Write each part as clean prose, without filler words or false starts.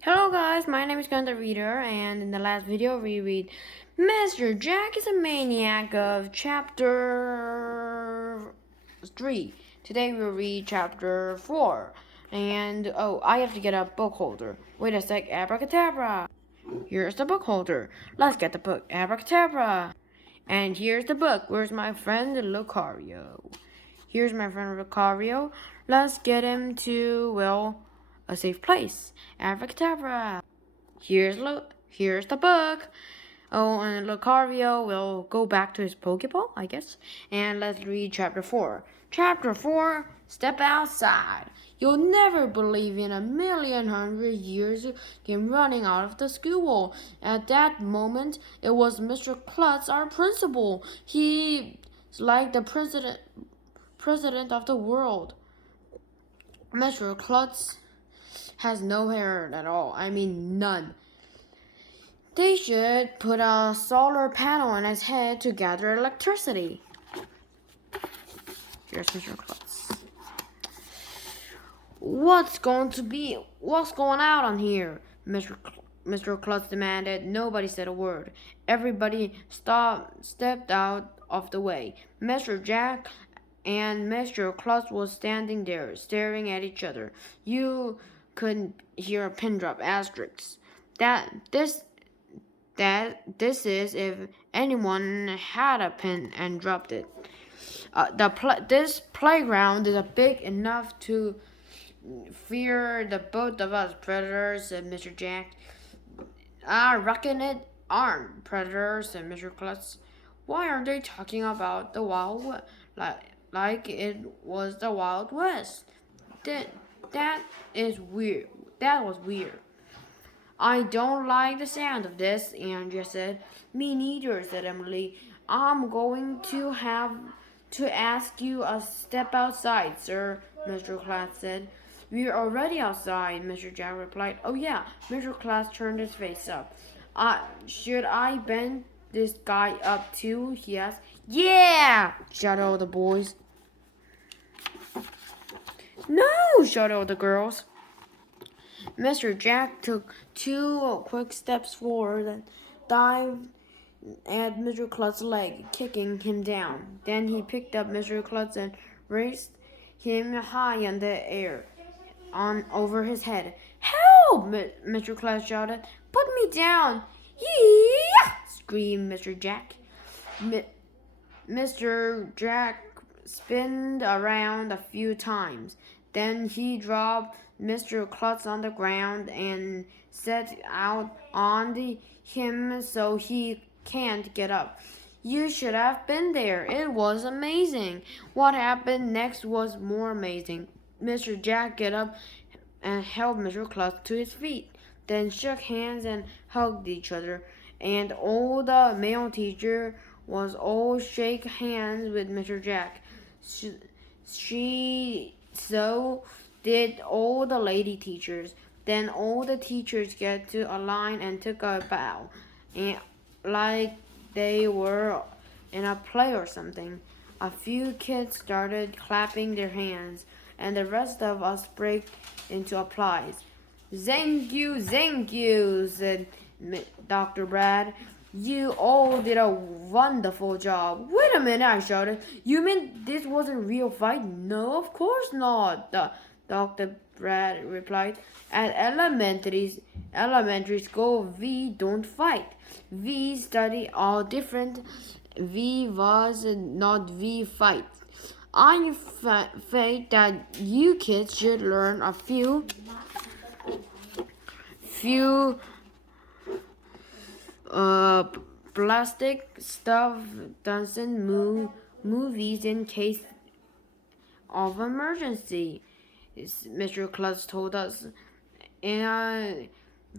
Hello guys, my name is Gunther Reader, and in the last video we read Mr. Jack is a Maniac of chapter 3. Today we'll read chapter 4. And I have to get a book holder. Wait a sec, abracadabra. Here's the book holder. Let's get the book, abracadabra. And here's the book. Where's my friend Lucario? Here's my friend Lucario. Let's get him to, a safe place. Abracadabra. Here's the book. Oh, and Lucario will go back to his Pokeball, I guess. And let's read chapter 4. Chapter 4, Step Outside. You'll never believe in a million hundred years you came running out of the school. At that moment, it was Mr. Klutz, our principal. He's like the president of the world. Mr. Klutz has no hair at all. I mean, none. They should put a solar panel on his head to gather electricity. Here's Mr. Klutz. What's going on here? Mr. Klutz demanded. Nobody said a word. Everybody stepped out of the way. Mr. Jack and Mr. Klutz was standing there, staring at each other. You could hear a pin drop. Asterisks. This is if anyone had a pin and dropped it. This playground is big enough to fear the both of us, Predator, said Mr. Jack. I reckon it aren't, Predator, said Mr. Klutz. Why aren't they talking about the Wild West like it was the Wild West? That is weird. That was weird. I don't like the sound of this, Andrea said. Me neither, said Emily. I'm going to have to ask you to step outside, sir, Mr. Klutz said. We're already outside, Mr. Jack replied. Oh yeah, Mr. Klutz turned his face up. Should I bend this guy up too? He asked. Yeah, shouted all the boys. No, shouted all the girls. Mr. Jack took 2 quick steps forward and dived at Mr. Klutz's leg, kicking him down. Then he picked up Mr. Klutz and raised him high in the air, over his head. Help! Mr. Klutz shouted. Put me down! Yeah! Screamed Mr. Jack. Mr. Jack spun around a few times. Then he dropped Mr. Klutz on the ground and set out on him so he can't get up. You should have been there. It was amazing. What happened next was more amazing. Mr. Jack got up and helped Mr. Klutz to his feet, then shook hands and hugged each other. And all the male teacher was all shake hands with Mr. Jack. So did all the lady teachers. Then all the teachers get to a line and took a bow, and like they were in a play or something. A few kids started clapping their hands, and the rest of us break into applause. Thank you, said Dr. Brad. You all did a wonderful job. Wait a minute, I shouted. You mean this was a real fight? No, of course not, Dr. Brad replied. At elementary school, we don't fight. We study all different. We was not we fight. I think that you kids should learn a few plastic stuff doesn't movies in case of emergency, Mr. Klutz told us. In a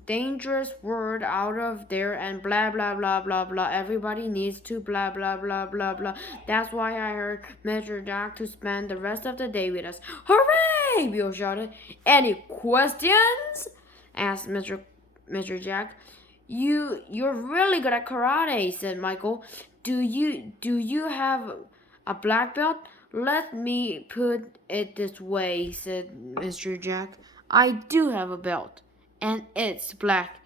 dangerous word out of there and blah blah blah blah blah. Everybody needs to blah blah blah blah blah. That's why I heard Mr. Jack to spend the rest of the day with us. Hooray! We all shouted. Any questions? Asked Mr. Jack. You're really good at karate, said Michael. Do you have a black belt? Let me put it this way, said Mr. Jack. I do have a belt. and it's black.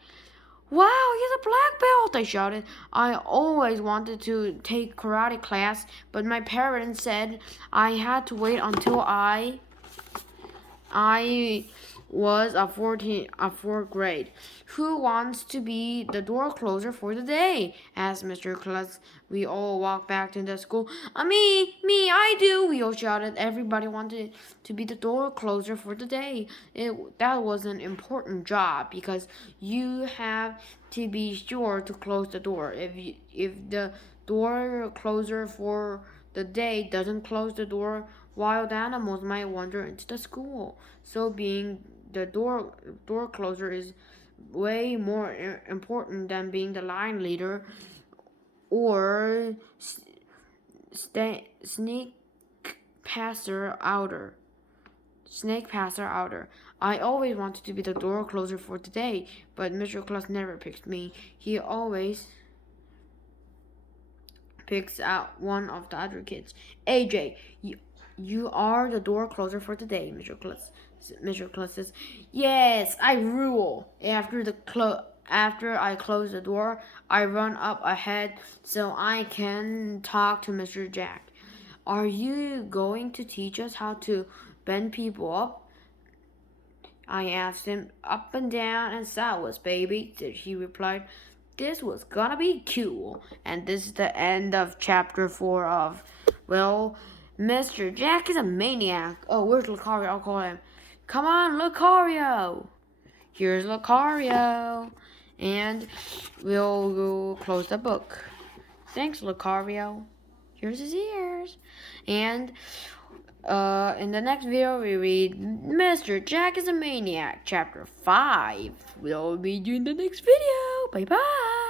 Wow, he's a black belt, I shouted. I always wanted to take karate class, but my parents said I had to wait until I was a fourth grade. Who wants to be the door closer for the day? Asked Mr. Klutz. We all walked back to the school. Me, I do, we all shouted. Everybody wanted to be the door closer for the day. That was an important job because you have to be sure to close the door. If the door closer for the day doesn't close the door, wild animals might wander into the school. So being the door closer is way more important than being the line leader or snake passer outer. I always wanted to be the door closer for today, but Mr. Klutz never picked me. He always picks out one of the other kids. AJ, you are the door closer for today, Mr. Klutz says. Yes, I rule. After I close the door, I run up ahead so I can talk to Mr. Jack. Are you going to teach us how to bend people up? I asked him. Up and down and sideways, baby, he replied. This was gonna be cool. And this is the end of chapter 4 of, well, Mr. Jack is a maniac. Oh, where's Lucario? I'll call him. Come on, Lucario. Here's Lucario. And we'll close the book. Thanks, Lucario. Here's his ears. And in the next video, we read Mr. Jack is a Maniac, chapter 5. We'll be doing the next video. Bye-bye.